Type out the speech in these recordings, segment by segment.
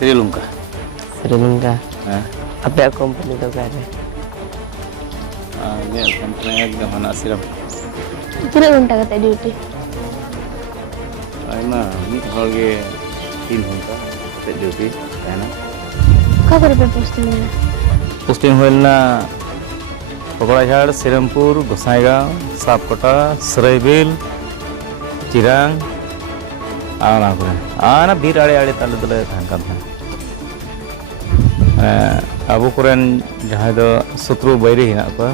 श्रीलंका। श्रीलंका हाँ apa company itu kan ये company एकदम हना सिरम tidak घंटा kata duty आइमा मिट हॉगे 3 घंटा ते ड्यूटी रहना kapan dapat postingnya पोस्टिंग होलना पकड़ाझाड़ श्रीरामपुर गोसाईगांव सापकोटा सराइबिल चिरांग आना को आना बीर आड़े आड़े ताले तले थान कान था अब कोरेन जहां दो शत्रु बैरी हिना को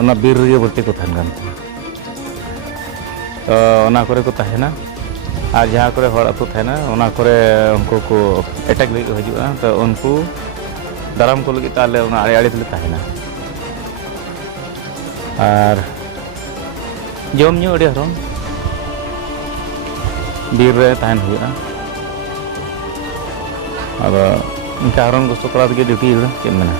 ओना बीर रे भर्ती को थान कान तो ओना करे को तहेना और जहां करे हड़ अतु थाना ओना करे उनको को अटैक ले हजुआ तो उनको दाराम को लगी ताले ओना आड़े आड़े तले तहेना और जम ᱧᱩ ᱟᱹᱰᱤ ᱦᱟᱨᱚᱱ ᱵᱤᱨ ᱨᱮ ᱛᱟᱦᱮᱱ ᱦᱩᱭᱩᱜᱼᱟ ᱟᱫᱚ ᱤᱱᱠᱟ ᱦᱟᱨᱚᱱ ᱠᱚᱥᱴᱚ ᱠᱚᱲᱟ ᱛᱮᱜᱮ ᱰᱤᱭᱩᱴᱤ ᱪᱮᱫ ᱢᱮᱱᱟ